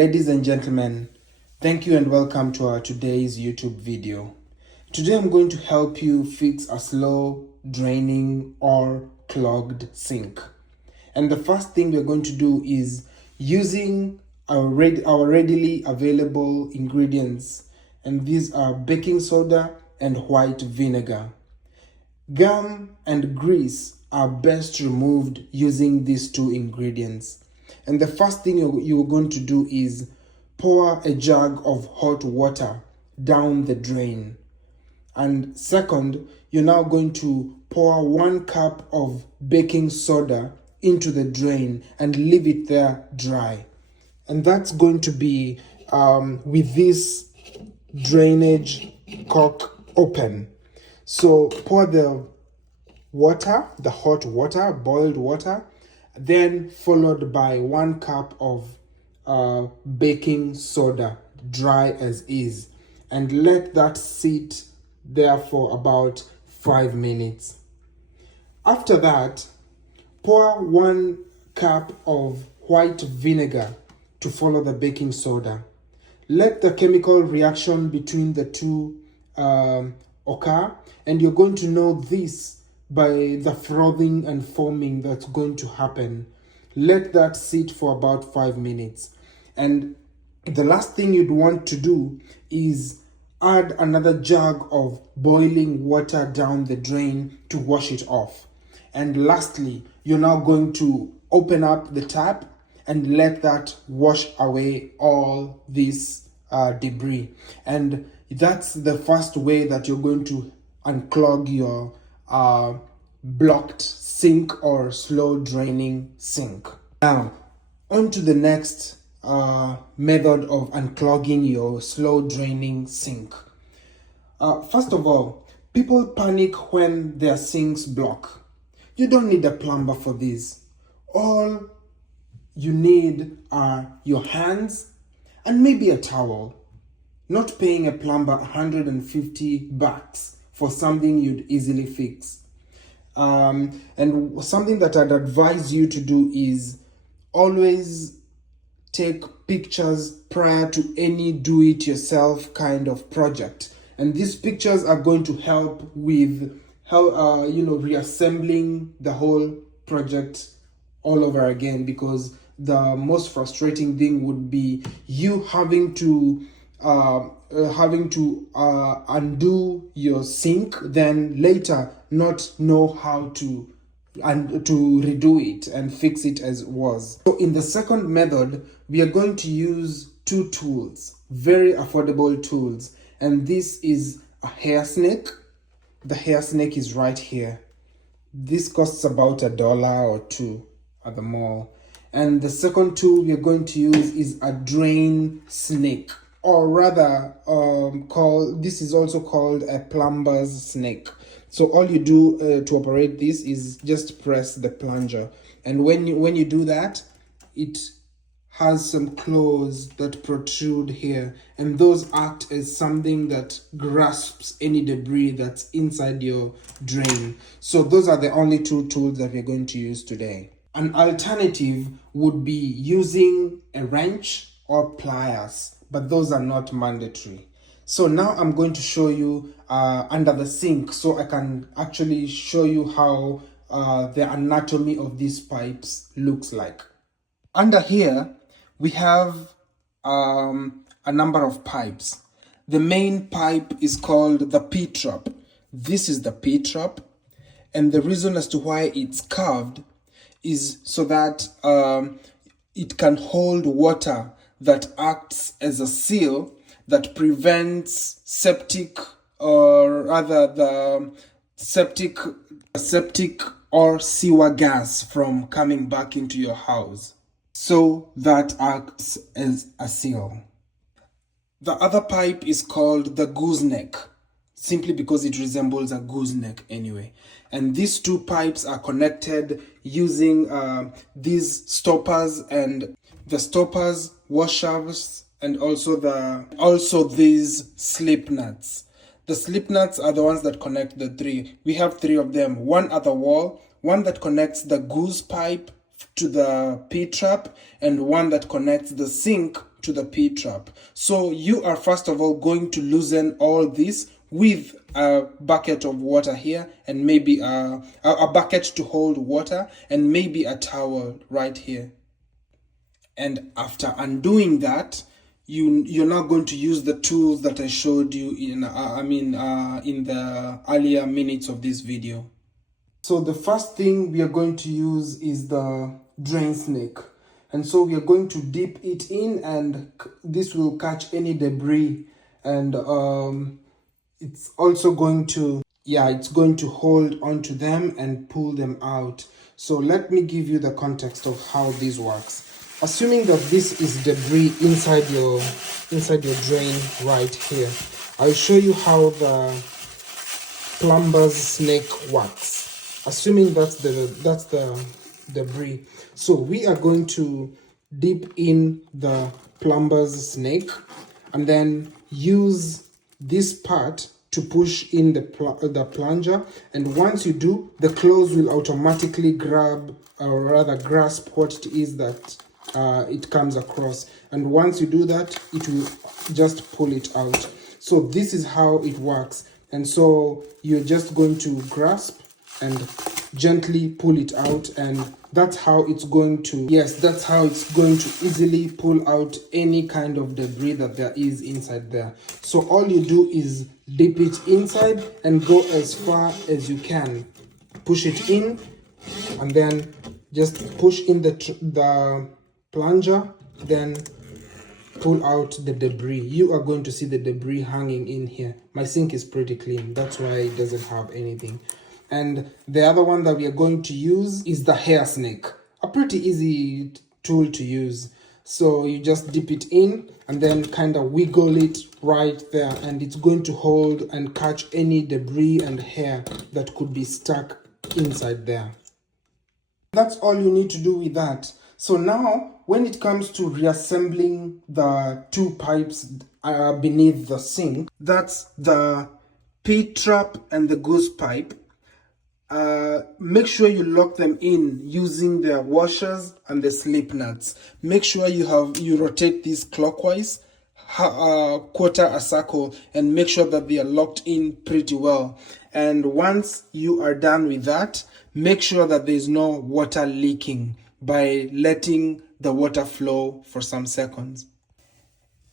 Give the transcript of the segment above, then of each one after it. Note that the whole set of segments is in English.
Ladies and gentlemen, thank you and welcome to our today's YouTube video. Today I'm going to help you fix a slow draining or clogged sink. And the first thing we're going to do is using our readily available ingredients, and these are baking soda and white vinegar. Gum and grease are best removed using these two ingredients. And the first thing you're going to do is pour a jug of hot water down the drain. And second, you're now going to pour 1 cup of baking soda into the drain and leave it there dry. And that's going to be with this drainage cork open. So pour the water, the hot water, boiled water, then followed by 1 cup of baking soda, dry as is, and let that sit there for about 5 minutes. After that, pour 1 cup of white vinegar to follow the baking soda. Let the chemical reaction between the two occur, and you're going to know this by the frothing and foaming that's going to happen. Let that sit for about 5 minutes. And the last thing you'd want to do is add another jug of boiling water down the drain to wash it off. And lastly, you're now going to open up the tap and let that wash away all this debris. And that's the first way that you're going to unclog your blocked sink or slow draining sink. Now, on to the next method of unclogging your slow draining sink. First of all, people panic when their sinks block. You don't need a plumber for this. All you need are your hands and maybe a towel. Not paying a plumber $150 for something you'd easily fix. And something that I'd advise you to do is always take pictures prior to any do-it-yourself kind of project. And these pictures are going to help with how reassembling the whole project all over again, because the most frustrating thing would be you having to undo your sink, then later not know how to redo it and fix it as it was. So in the second method, we are going to use 2 tools, very affordable tools, and this is a hair snake. The hair snake is right here. This costs about $1 or $2 at the mall. And the second tool we are going to use is a drain snake, or rather this is also called a plumber's snake. So all you do to operate this is just press the plunger, and when you do that, it has some claws that protrude here, and those act as something that grasps any debris that's inside your drain. So those are the only 2 tools that we're going to use today. An alternative would be using a wrench or pliers, but those are not mandatory. So now I'm going to show you under the sink, so I can actually show you how the anatomy of these pipes looks like. Under here, we have a number of pipes. The main pipe is called the P-trap. This is the P-trap, and the reason as to why it's carved is so that it can hold water that acts as a seal that prevents septic, or rather the septic or sewer gas from coming back into your house. So that acts as a seal. The other pipe is called the gooseneck, simply because it resembles a gooseneck anyway. And these 2 pipes are connected using these stoppers, and the stoppers, washers, and also these slip nuts. The slip nuts are the ones that connect the 3. We have 3 of them. 1 at the wall, 1 that connects the goose pipe to the P-trap, and 1 that connects the sink to the P-trap. So you are first of all going to loosen all this with a bucket of water here, and maybe a bucket to hold water, and maybe a towel right here. And after undoing that, you're now going to use the tools that I showed you in in the earlier minutes of this video. So the first thing we are going to use is the drain snake. And so we are going to dip it in, and this will catch any debris, and it's also going to, it's going to hold onto them and pull them out. So let me give you the context of how this works. Assuming that this is debris inside your drain right here, I'll show you how the plumber's snake works. Assuming that's the debris. So we are going to dip in the plumber's snake and then use this part to push in the plunger, and once you do, the clothes will automatically grab, or rather grasp, what it is that it comes across, and once you do that, it will just pull it out. So this is how it works, and so you're just going to grasp and gently pull it out, and that's how it's going to easily pull out any kind of debris that there is inside there. So all you do is dip it inside and go as far as you can. Push it in, and then just push in the plunger, then pull out the debris. You are going to see the debris hanging in here. My sink is pretty clean, that's why it doesn't have anything. And the other one that we are going to use is the hair snake. A pretty easy tool to use. So you just dip it in and then kind of wiggle it right there, and it's going to hold and catch any debris and hair that could be stuck inside there. That's all you need to do with that. So now, when it comes to reassembling the two pipes beneath the sink, that's the P-trap and the goose pipe. Make sure you lock them in using the washers and the slip nuts. Make sure you rotate these clockwise, quarter a circle, and make sure that they are locked in pretty well. And once you are done with that, make sure that there is no water leaking by letting the water flow for some seconds.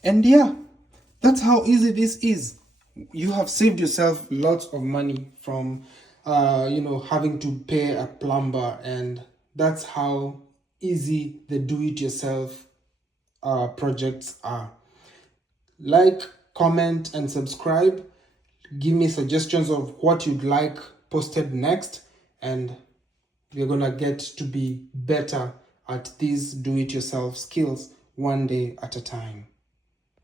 And yeah, that's how easy this is. You have saved yourself lots of money from having to pay a plumber, and that's how easy the do-it-yourself projects are. Like, comment, and subscribe. Give me suggestions of what you'd like posted next, and we're gonna get to be better at these do-it-yourself skills one day at a time.